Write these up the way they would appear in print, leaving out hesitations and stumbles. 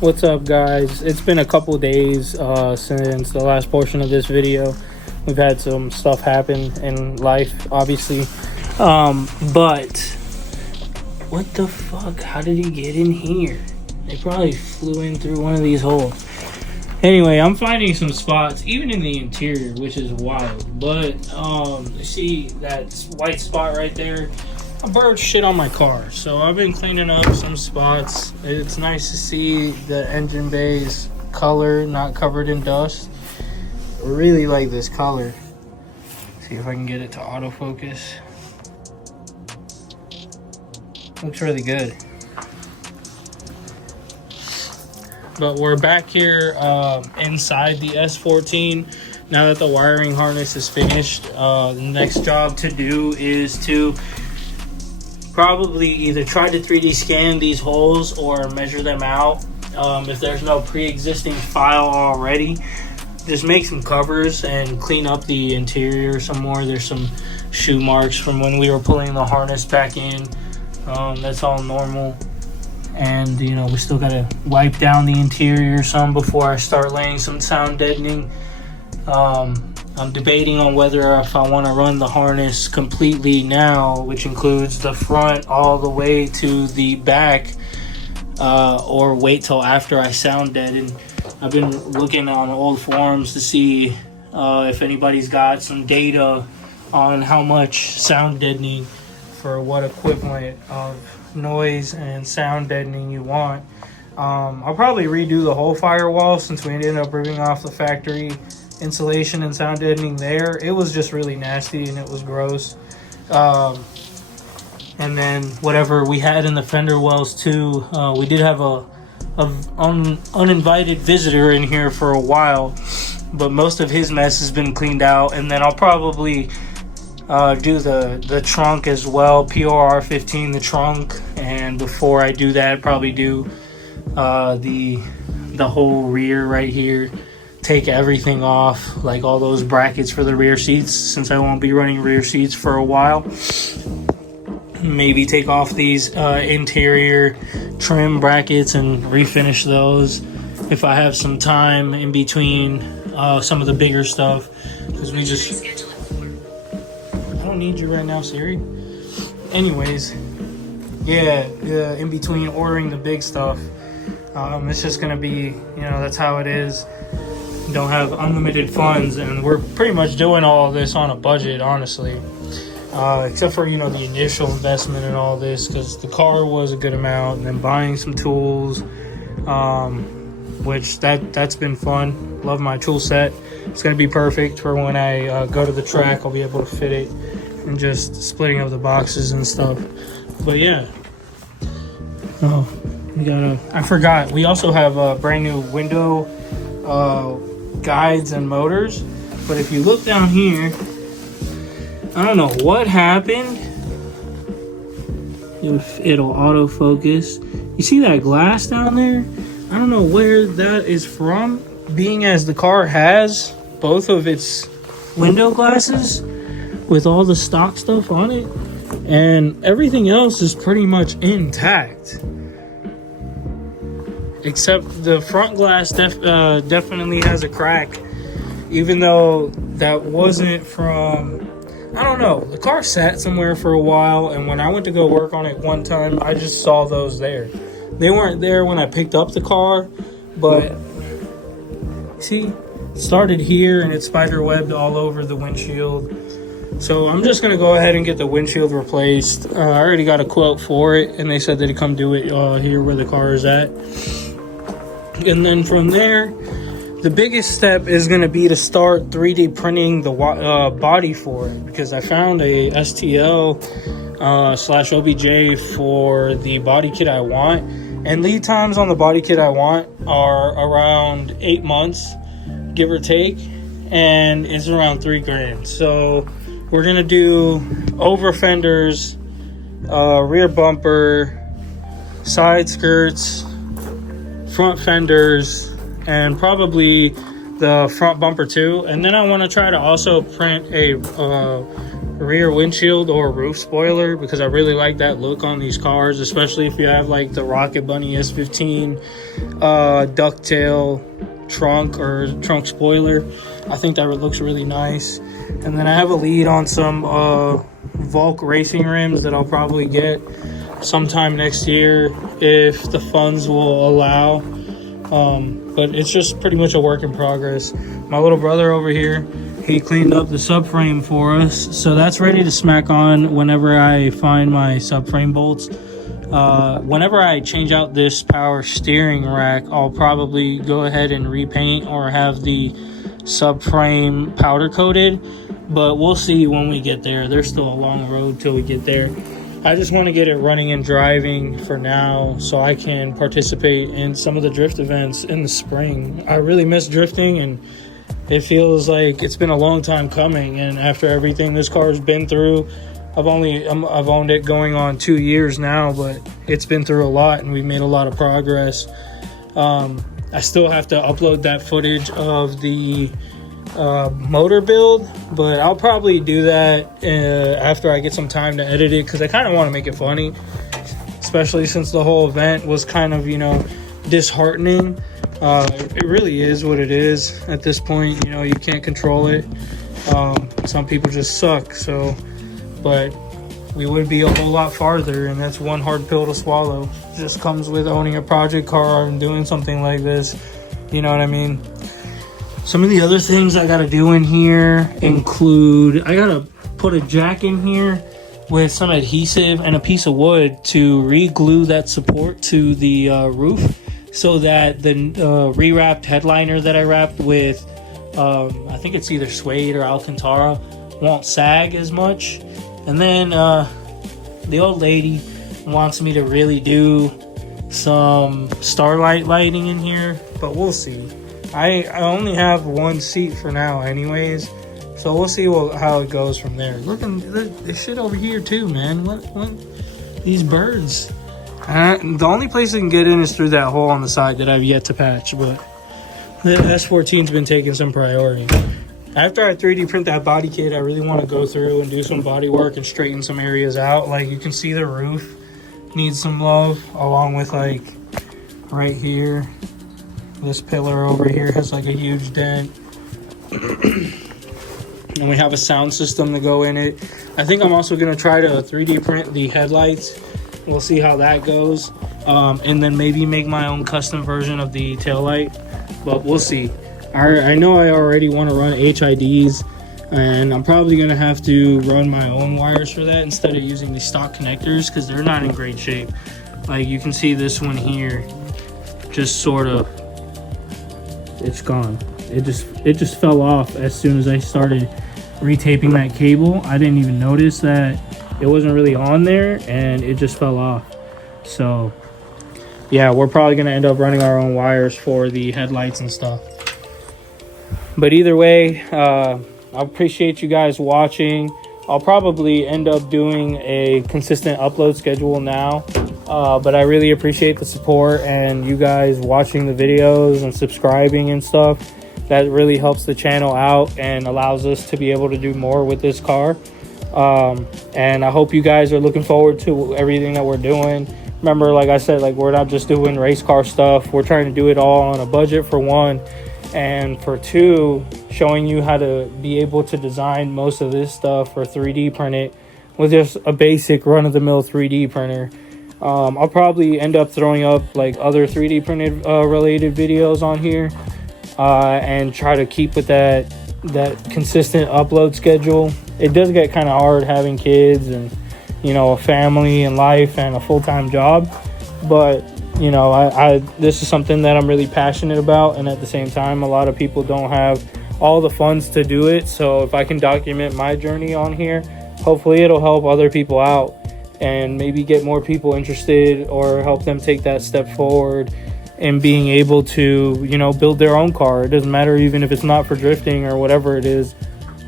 What's up, guys? It's been a couple days since the last portion of this video. We've had some stuff happen in life, obviously, but what the fuck? How did he get in here? They probably flew in through one of these holes. Anyway, I'm finding some spots even in the interior, which is wild. But see that white spot right there? A bird shit on my car, so I've been cleaning up some spots. It's nice to see the engine bay's color not covered in dust. I really like this color. See if I can get it to autofocus. Looks really good. But we're back here inside the S14. Now that the wiring harness is finished, the next job to do is to probably either try to 3D scan these holes or measure them out. If there's no pre-existing file already, just make some covers and clean up the interior some more. There's some shoe marks from when we were pulling the harness back in. That's all normal. And you know, we still gotta wipe down the interior some before I start laying some sound deadening. I'm debating on whether if I want to run the harness completely now, which includes the front all the way to the back, or wait till after I sound deaden. I've been looking on old forums to see if anybody's got some data on how much sound deadening for what equivalent of noise and sound deadening you want. I'll probably redo the whole firewall since we ended up ripping off the factory insulation and sound deadening there. It was just really nasty and it was gross. And then whatever we had in the fender wells too, we did have a uninvited visitor in here for a while, but most of his mess has been cleaned out. And then I'll probably do the trunk as well, POR 15 the trunk. And before I do that, probably do the whole rear right here. Take everything off, like all those brackets for the rear seats, since I won't be running rear seats for a while. Maybe take off these interior trim brackets and refinish those if I have some time in between some of the bigger stuff, because we just... I don't need you right now, Siri. Anyways, yeah, in between ordering the big stuff, it's just gonna be, you know, that's how it is. Don't have unlimited funds, and we're pretty much doing all of this on a budget, honestly, except for, you know, the initial investment and all this, because the car was a good amount, and then buying some tools, which that's been fun. Love my tool set. It's going to be perfect for when I go to the track. I'll be able to fit it, and just splitting up the boxes and stuff. But yeah, I forgot, we also have a brand new window guides and motors. But if you look down here, I don't know what happened. It'll autofocus. You see that glass down there? I don't know where that is from, being as the car has both of its window glasses with all the stock stuff on it, and everything else is pretty much intact. Except the front glass definitely has a crack, even though that wasn't from, I don't know, the car sat somewhere for a while, and when I went to go work on it one time, I just saw those there. They weren't there when I picked up the car, but see, it started here and it spider webbed all over the windshield. So I'm just going to go ahead and get the windshield replaced. I already got a quote for it, and they said they'd come do it here where the car is at. And then from there, the biggest step is going to be to start 3D printing the body for it, because I found a STL / OBJ for the body kit I want, and lead times on the body kit I want are around 8 months, give or take, and it's around $3,000. So we're going to do over fenders, rear bumper, side skirts, front fenders, and probably the front bumper too. And then I want to try to also print a rear windshield or roof spoiler, because I really like that look on these cars, especially if you have like the Rocket Bunny S15 ducktail trunk spoiler. I think that looks really nice. And then I have a lead on some Volk racing rims that I'll probably get sometime next year if the funds will allow. But it's just pretty much a work in progress. My little brother over here, he cleaned up the subframe for us, so that's ready to smack on whenever I find my subframe bolts. Whenever I change out this power steering rack, I'll probably go ahead and repaint or have the subframe powder coated, but we'll see when we get there. There's still a long road till we get there. I just want to get it running and driving for now so I can participate in some of the drift events in the spring. I really miss drifting, and it feels like it's been a long time coming. And after everything this car's been through, I've owned it going on 2 years now, but it's been through a lot and we've made a lot of progress. I still have to upload that footage of the motor build, but I'll probably do that after I get some time to edit it, because I kind of want to make it funny, especially since the whole event was kind of, disheartening. It really is what it is at this point. You can't control it. Some people just suck, but we would be a whole lot farther, and that's one hard pill to swallow. It just comes with owning a project car and doing something like this. You know what I mean? Some of the other things I gotta do in here include, I gotta put a jack in here with some adhesive and a piece of wood to re-glue that support to the roof, so that the rewrapped headliner that I wrapped with, I think it's either suede or Alcantara, won't sag as much. And then the old lady wants me to really do some starlight lighting in here, but we'll see. I only have one seat for now anyways, so we'll see how it goes from there. Look at this shit over here too, man. What? These birds. The only place I can get in is through that hole on the side that I've yet to patch, but the S14's been taking some priority. After I 3D print that body kit, I really want to go through and do some body work and straighten some areas out. Like, you can see the roof needs some love, along with like right here. This pillar over here has like a huge dent. And we have a sound system to go in it. I think I'm also going to try to 3D print the headlights. We'll see how that goes. And then maybe make my own custom version of the taillight. But we'll see. I know I already want to run HIDs. And I'm probably going to have to run my own wires for that instead of using the stock connectors, because they're not in great shape. Like, you can see this one here. Just sort of... it's gone. It just fell off as soon as I started retaping that cable. I didn't even notice that it wasn't really on there, and it just fell off. So yeah, we're probably gonna end up running our own wires for the headlights and stuff. But either way, I appreciate you guys watching. I'll probably end up doing a consistent upload schedule now. But I really appreciate the support and you guys watching the videos and subscribing and stuff. That really helps the channel out and allows us to be able to do more with this car. And I hope you guys are looking forward to everything that we're doing. Remember, like I said, like, we're not just doing race car stuff. We're trying to do it all on a budget, for one. And for two, showing you how to be able to design most of this stuff or 3D print it with just a basic run-of-the-mill 3D printer. I'll probably end up throwing up like other 3D printed related videos on here, and try to keep with that consistent upload schedule. It does get kind of hard having kids and, a family and life and a full-time job, but this is something that I'm really passionate about, and at the same time, a lot of people don't have all the funds to do it. So if I can document my journey on here, hopefully it'll help other people out and maybe get more people interested, or help them take that step forward in being able to, build their own car. It doesn't matter even if it's not for drifting or whatever it is.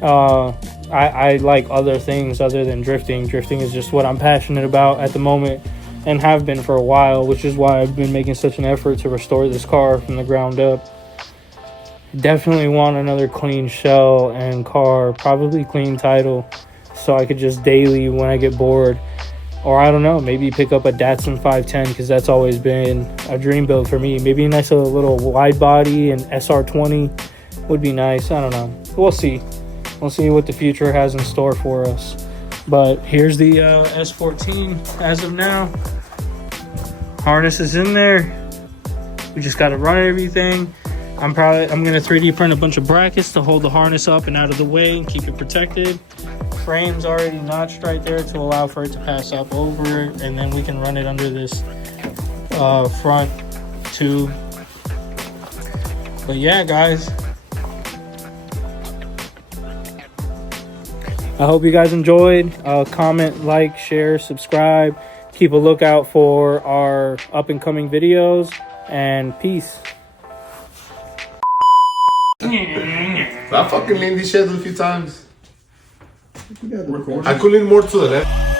I like other things other than drifting. Drifting is just what I'm passionate about at the moment, and have been for a while, which is why I've been making such an effort to restore this car from the ground up. Definitely want another clean shell and car, probably clean title. so I could just daily when I get bored. Or I don't know, maybe pick up a Datsun 510 because that's always been a dream build for me. Maybe a nice little wide body and SR20 would be nice. I don't know. We'll see. We'll see what the future has in store for us. But here's the S14 as of now. Harness is in there. We just got to run everything. I'm gonna 3D print a bunch of brackets to hold the harness up and out of the way and keep it protected. Frame's already notched right there to allow for it to pass up over, and then we can run it under this front tube. But yeah, guys, I hope you guys enjoyed. Comment, like, share, subscribe. Keep a lookout for our up and coming videos, and peace. I fucking leaned this shit a few times. I could lean more to the left.